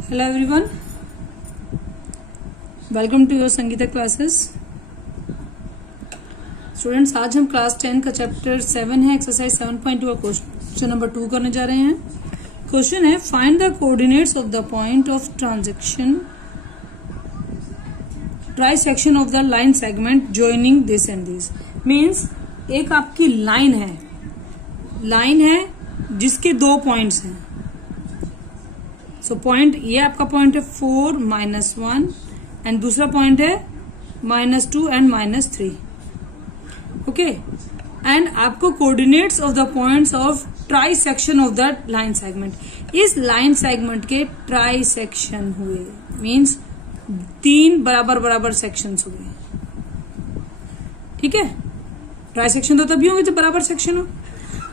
Hello everyone, welcome to your Sangeeta classes. Students, आज हम class 10 का चैप्टर 7 है, एक्सरसाइज 7.2 का क्वेश्चन नंबर 2 करने जा रहे हैं। क्वेश्चन है find the coordinates of the point of transaction trisection of the line segment joining this and this. Means एक आपकी लाइन है जिसके दो पॉइंट्स हैं। सो पॉइंट ये आपका पॉइंट है 4, -1 एंड दूसरा पॉइंट है -2 एंड -3। ओके, एंड आपको coordinates of the points of try section of the line segment. इस लाइन सेगमेंट के ट्राई सेक्शन हुए, मीन्स 3 बराबर सेक्शंस हुए। ठीक है, ट्राई सेक्शन तो तभी होंगे जब बराबर सेक्शन हो।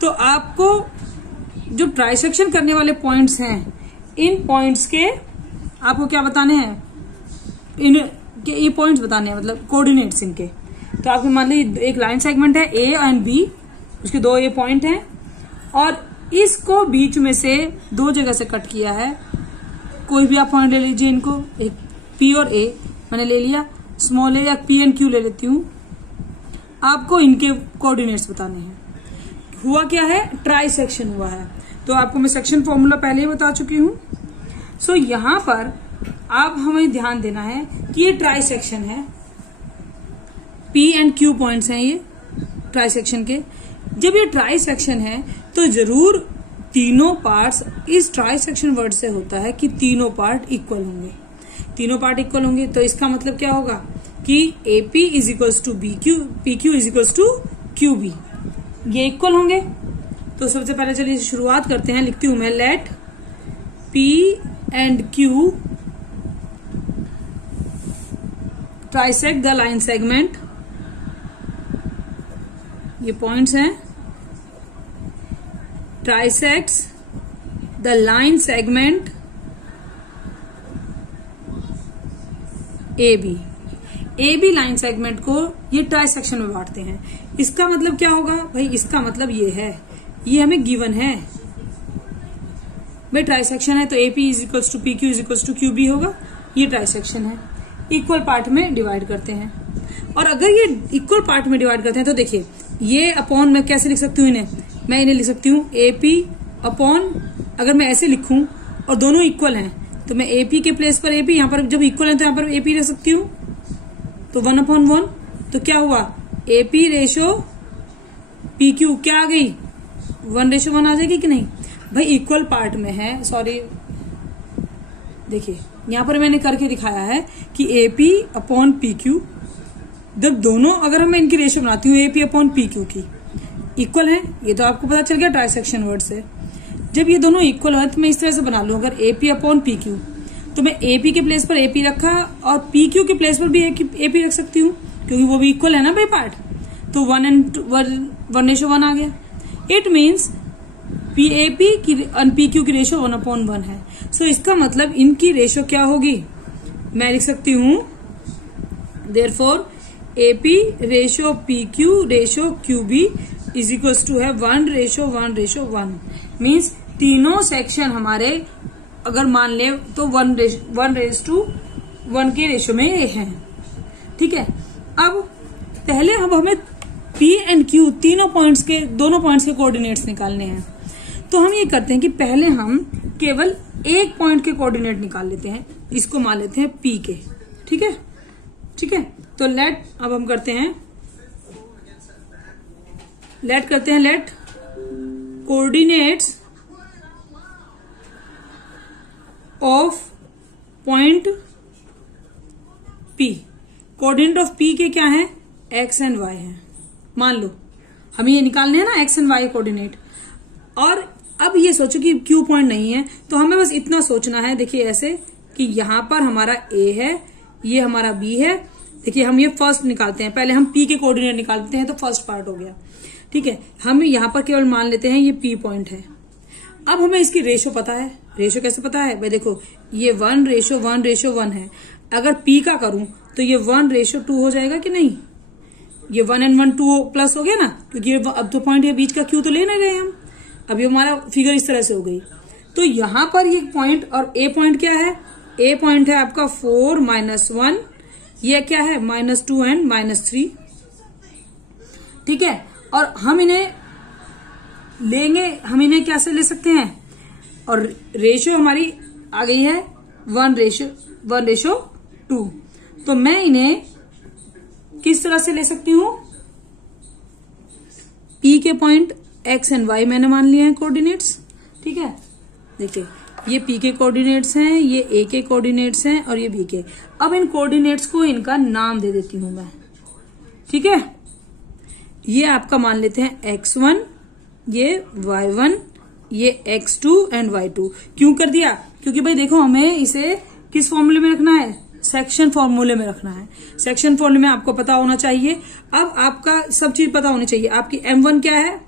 तो आपको जो ट्राई सेक्शन करने वाले पॉइंट्स हैं, इन पॉइंट्स के आपको क्या बताने हैं, ये पॉइंट्स बताने हैं, मतलब कोऑर्डिनेट्स इनके। तो आपको मान लीजिए एक लाइन सेगमेंट है ए एंड बी, उसके दो ये पॉइंट हैं और इसको बीच में से दो जगह से कट किया है। कोई भी आप पॉइंट ले लीजिए, इनको एक पी और ए मैंने ले लिया, स्मॉल ए या पी एंड क्यू ले लेती हूँ। आपको इनके कोऑर्डिनेट्स बताने हैं। हुआ क्या है, ट्राई सेक्शन हुआ है। तो आपको मैं सेक्शन फॉर्मूला पहले ही बता चुकी हूँ। सो यहां पर आप हमें ध्यान देना है कि ये ट्राई सेक्शन है, पी एंड क्यू पॉइंट्स हैं ये ट्राई सेक्शन के। जब ये ट्राई सेक्शन है तो जरूर तीनों पार्ट्स, इस ट्राई सेक्शन वर्ड से होता है कि तीनों पार्ट इक्वल होंगे। तीनों पार्ट इक्वल होंगे तो इसका मतलब क्या होगा कि AP is equals to BQ, PQ is equals to QB, ये इक्वल होंगे। तो सबसे पहले चलिए शुरुआत करते हैं। लिखती हूं मैं, let P and Q trisect the line segment. ये पॉइंट्स हैं, trisects the line segment AB line segment को ये ट्राई सेक्शन में बांटते हैं। इसका मतलब क्या होगा भाई, इसका मतलब ये है, ये हमें गिवन है भाई ट्राई सेक्शन है तो AP is equals to PQ is equals to QB होगा। ये ट्राई सेक्शन है, इक्वल पार्ट में डिवाइड करते हैं। और अगर ये इक्वल पार्ट में डिवाइड करते हैं तो देखिए ये अपॉन मैं कैसे लिख सकती हूँ इन्हें, मैं इन्हें लिख सकती हूँ AP अपॉन, अगर मैं ऐसे लिखूं और दोनों इक्वल हैं तो मैं AP के प्लेस पर AP, यहाँ पर जब इक्वल है तो यहाँ पर AP रख सकती हूँ। तो 1/1, तो क्या हुआ AP रेशो PQ क्या आ गई, 1:1 आ जाएगी कि नहीं भाई, इक्वल पार्ट में है। सॉरी, देखिए यहां पर मैंने करके दिखाया है कि AP अपॉन PQ, जब दोनों अगर मैं इनकी रेशो बनाती हूँ AP अपॉन PQ की इक्वल है, ये तो आपको पता चल गया ट्राइसेक्शन वर्ड से। जब ये दोनों इक्वल है तो मैं इस तरह से बना लूं, अगर AP अपॉन PQ तो मैं AP के प्लेस पर AP रखा और PQ के प्लेस पर भी AP रख सकती हूँ क्योंकि वो भी इक्वल है ना भाई पार्ट। तो 1:1 आ गया। इट मीन्स AP की और PQ की रेशो 1/1 है। सो इसका मतलब इनकी रेशो क्या होगी, मैं लिख सकती हूँ therefore AP ratio PQ ratio QB is equals to है 1:1:1। मीन्स तीनों सेक्शन हमारे अगर मान ले तो 1:1 के रेशो में ये है। ठीक है, अब पहले अब हमें P एंड Q दोनों पॉइंट्स के कोऑर्डिनेट्स निकालने हैं। तो हम ये करते हैं कि पहले हम केवल एक पॉइंट के कोऑर्डिनेट निकाल लेते हैं, इसको मान लेते हैं P के। ठीक है, ठीक है। तो लेट हम करते हैं let coordinates of point P। Coordinate of P के क्या है, X एंड Y है। मान लो हमें ये निकालने हैं ना X एंड Y कोऑर्डिनेट। और अब ये सोचो कि Q पॉइंट नहीं है तो हमें बस इतना सोचना है, देखिए ऐसे कि यहां पर हमारा A है, ये हमारा B है। देखिए हम ये फर्स्ट निकालते हैं, पहले हम P के कोऑर्डिनेट निकालते हैं तो फर्स्ट पार्ट हो गया। ठीक है, हम यहां पर केवल मान लेते हैं ये P पॉइंट है। अब हमें इसकी रेशो पता है। रेशो कैसे पता है भाई, देखो ये 1:1:1 है। अगर P का करूं तो ये 1:2 हो जाएगा कि नहीं, ये 1 and 1 2 प्लस हो गया ना, क्योंकि अब तो पॉइंट ये बीच का Q तो ले नहीं रहे हम। अब ये हमारा फिगर इस तरह से हो गई। तो यहां पर ये पॉइंट और ए पॉइंट क्या है, ए पॉइंट है आपका 4 -1, ये क्या है -2 एंड -3, ठीक है। और हम इन्हें लेंगे, हम इन्हें कैसे ले सकते हैं, और रेशियो हमारी आ गई है 1:2, तो मैं इन्हें किस तरह से ले सकती हूं, पी के पॉइंट एक्स एंड वाई मैंने मान लिए हैं कोऑर्डिनेट्स, ठीक है। देखिए ये पी के कोऑर्डिनेट्स हैं, ये ए के कोऑर्डिनेट्स हैं और ये बी के। अब इन कोऑर्डिनेट्स को इनका नाम दे देती हूं मैं, ठीक है। ये आपका मान लेते हैं x1, ये y1, ये x2 एंड y2। क्यों कर दिया, क्योंकि भाई देखो हमें इसे किस फॉर्मूले में रखना है, सेक्शन फॉर्मूले में रखना है। सेक्शन फॉर्मूले में आपको पता होना चाहिए। अब आपका सब चीज पता होनी चाहिए। आपकी m1 क्या है,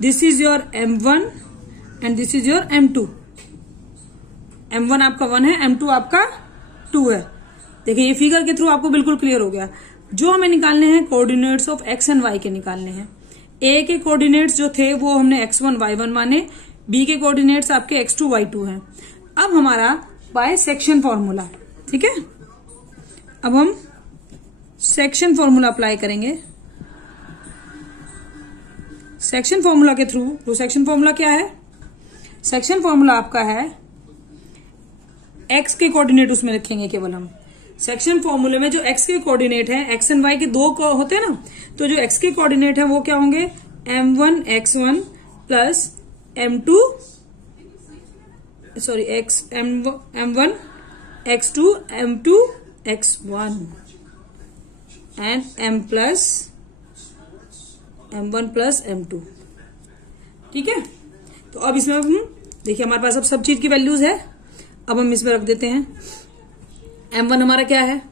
this is your m1 and this is your m2। m1 आपका 1 है, m2 आपका 2 है। देखिए ये फिगर के थ्रू आपको बिल्कुल क्लियर हो गया। जो हमें निकालने हैं coordinates of x and y के निकालने हैं। a के कोऑर्डिनेट्स जो थे वो हमने x1 y1 माने, b के कोऑर्डिनेट्स आपके x2 y2 हैं। अब हमारा बाय सेक्शन फॉर्मूला, ठीक है। अब हम सेक्शन फॉर्मूला अप्लाई करेंगे। सेक्शन फॉर्मूला के थ्रू सेक्शन फॉर्मूला क्या है, सेक्शन फॉर्मूला आपका है x के कोऑर्डिनेट उसमें रखेंगे केवल हम। सेक्शन फॉर्मूले में जो x के कोऑर्डिनेट है, x एंड y के दो होते हैं ना, तो जो x के कोऑर्डिनेट है वो क्या होंगे, m1 x1 plus m2 sorry m1 x2 m2 x1 and m1 plus m2, ठीक है। तो अब इसमें हम देखिए हमारे पास अब सब चीज की वैल्यूज है। अब हम इसमें रख देते हैं m1 हमारा क्या है,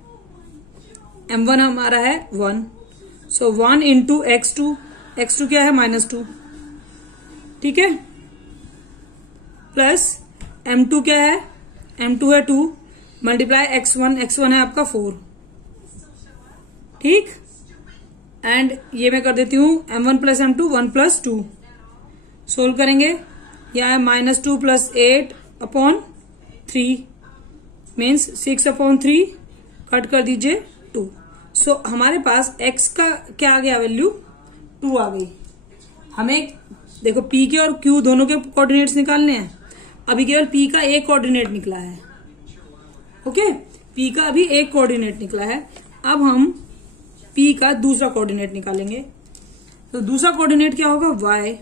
m1 हमारा है 1, सो 1 इंटू x2 क्या है -2, ठीक है, प्लस m2 क्या है, m2 है 2 मल्टीप्लाई x1 है आपका 4, ठीक। एंड ये मैं कर देती हूं m1 plus m2 1 plus 2, solve करेंगे, यह है -2 प्लस 8 अपॉन 3 मीन्स 6/3, कट कर दीजिए 2। सो हमारे पास x का क्या आ गया वैल्यू, 2 आ गई। हमें देखो p के और q दोनों के कोऑर्डिनेट्स निकालने हैं। अभी केवल p का एक कोऑर्डिनेट निकला है, ओके, p का अभी एक कोऑर्डिनेट निकला है। अब हम p का दूसरा कोऑर्डिनेट निकालेंगे। तो दूसरा कोऑर्डिनेट क्या होगा, y,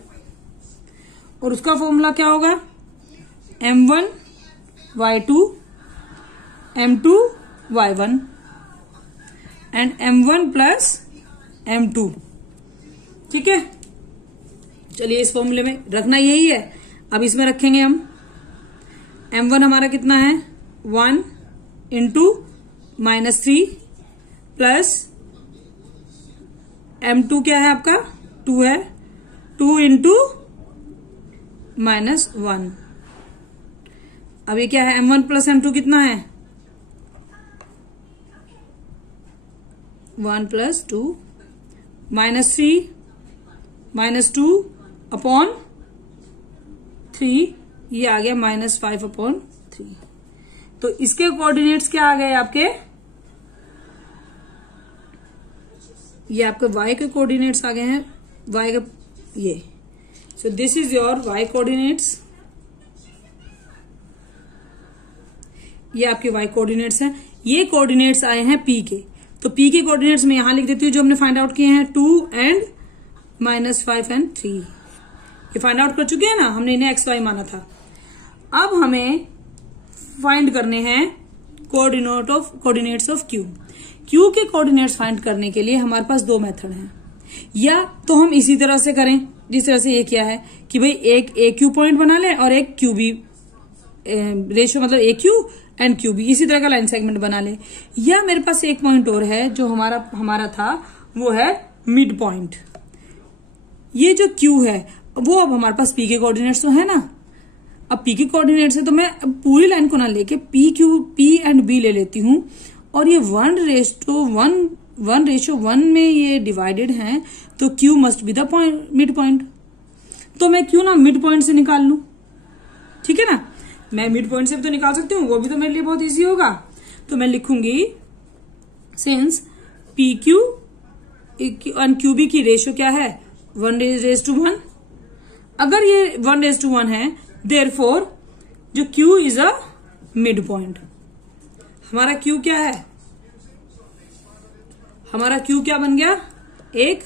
और उसका फॉर्मूला क्या होगा, m1 y2 m2 y1 and m1 plus m2, ठीक है। चलिए इस फॉर्मूले में रखना यही है। अब इसमें रखेंगे हम m1 हमारा कितना है 1 इंटू -3 प्लस m2 क्या है आपका 2 है, 2 इंटू -1। अब ये क्या है m1 प्लस m2 कितना है 1 प्लस 2 -2 अपॉन 3, ये आ गया -5/3। तो इसके कोऑर्डिनेट्स क्या आ गए आपके, ये आपके y के कोऑर्डिनेट्स आ गए हैं, y के ये। So this is your y coordinates, ये आपके y कोऑर्डिनेट्स हैं। ये कोऑर्डिनेट्स आए हैं p के, तो p के कोऑर्डिनेट्स में यहां लिख देती हूँ जो हमने फाइंड आउट किए हैं 2 एंड -5 एंड 3, ये फाइंड आउट कर चुके हैं ना, हमने इन्हें x y माना था। अब हमें फाइंड करने हैं कोऑर्डिनेट्स ऑफ q। q के कोऑर्डिनेट्स फाइंड करने के लिए हमारे पास दो मेथड हैं, या तो हम इसी तरह से करें जिस तरह से ये किया है कि भाई एक AQ पॉइंट बना लें और एक QB रेशियो, मतलब AQ एंड QB, इसी तरह का लाइन सेगमेंट बना ले। या मेरे पास एक पॉइंट और है जो हमारा था, वो है मिड पॉइंट। ये जो Q है वो अब हमारे पास P के कोऑर्डिनेट्स तो है ना, अब P के कोऑर्डिनेट्स है तो मैं पूरी लाइन को ना लेके P एंड B ले लेती हूँ, और ये 1:1 में ये डिवाइडेड हैं, तो Q must be the mid point. तो मैं क्यों ना मिड पॉइंट से निकाल लूं, ठीक है ना। मैं मिड पॉइंट से भी तो निकाल सकती हूँ, वो भी तो मेरे लिए बहुत इजी होगा। तो मैं लिखूंगी since P Q and Q B की रेशियो क्या है 1:1। अगर ये 1:1 है, देयरफॉर जो Q is a midpoint. हमारा क्यू क्या है, हमारा क्यू क्या बन गया, एक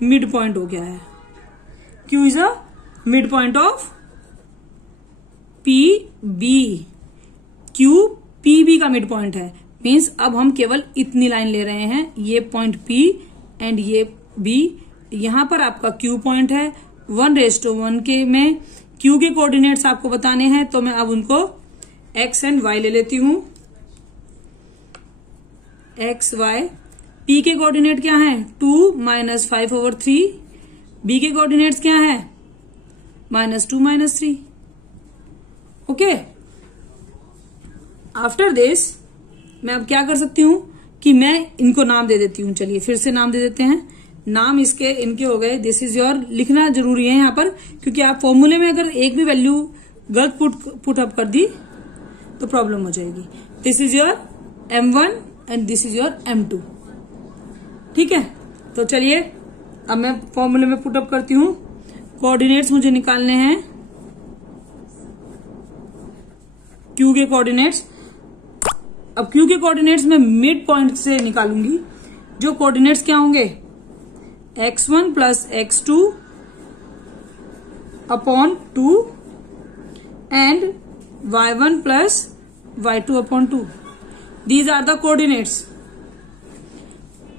मिड पॉइंट हो गया है। Q is a midpoint of P B. Q P B का मिड पॉइंट है, मीन्स अब हम केवल इतनी लाइन ले रहे हैं, ये पॉइंट पी एंड ये बी। यहां पर आपका क्यू पॉइंट है। 1:1 के में क्यू के कोऑर्डिनेट्स आपको बताने हैं, तो मैं अब उनको एक्स एंड वाई ले लेती हूं। X y. पी के कोऑर्डिनेट क्या है 2 - 5/3। बी के कोऑर्डिनेट्स क्या है -2 - 3। ओके, आफ्टर दिस मैं अब क्या कर सकती हूं कि मैं इनको नाम दे देती हूं। चलिए फिर से नाम दे देते हैं। नाम इनके हो गए, दिस इज योर। लिखना जरूरी है यहाँ पर, क्योंकि आप फॉर्मूले में अगर एक भी वैल्यू गलत पुट अप कर दी तो प्रॉब्लम हो जाएगी। This is your M1 and this is your M2। ठीक है, तो चलिए अब मैं फॉर्मूले में पुट अप करती हूं। कोऑर्डिनेट्स मुझे निकालने हैं, क्यू के कोऑर्डिनेट्स। अब क्यू के कोऑर्डिनेट्स में मिड पॉइंट से निकालूंगी। जो कोऑर्डिनेट्स क्या होंगे x1 + x2 upon 2 and y1 + y2 upon 2। These are the coordinates.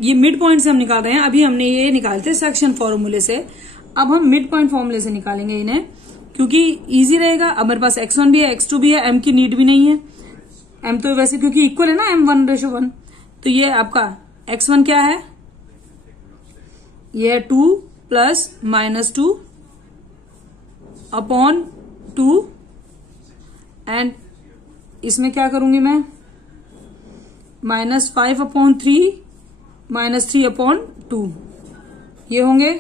ये मिड पॉइंट से हम निकाल रहे हैं। अभी हमने ये निकालते सेक्शन फॉर्मूले से, अब हम मिड पॉइंट फॉर्मूले से निकालेंगे इन्हें, क्योंकि इजी रहेगा। अब मेरे पास x1 भी है, x2 भी है, m की नीड भी नहीं है। m तो वैसे क्योंकि इक्वल है ना M1:1, तो ये आपका x1 क्या है, ये 2 + -2 अपॉन 2 एंड इसमें क्या करूंगी मैं -5/3 -3/2 ये होंगे।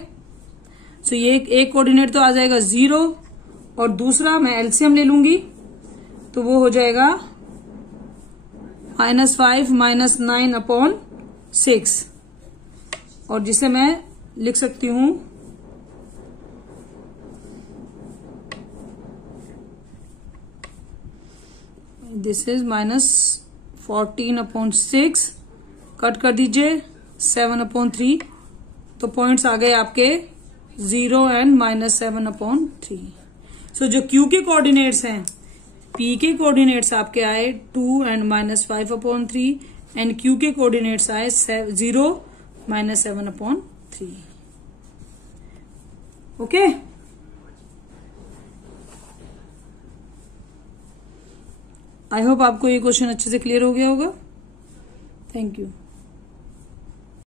सो ये एक कोऑर्डिनेट तो आ जाएगा 0 और दूसरा मैं एलसीएम ले लूंगी तो वो हो जाएगा -5 - 9/6 और जिसे मैं लिख सकती हूं दिस इज -14/6। कट कर दीजिए 7/3। तो पॉइंट्स आ गए आपके 0 एंड -7/3। सो जो क्यू के कोऑर्डिनेट्स हैं, पी के कोऑर्डिनेट्स आपके आए 2 एंड -5/3 एंड क्यू के कोऑर्डिनेट्स आए 0 -7/3। ओके, आई होप आपको ये क्वेश्चन अच्छे से क्लियर हो गया होगा। Thank you.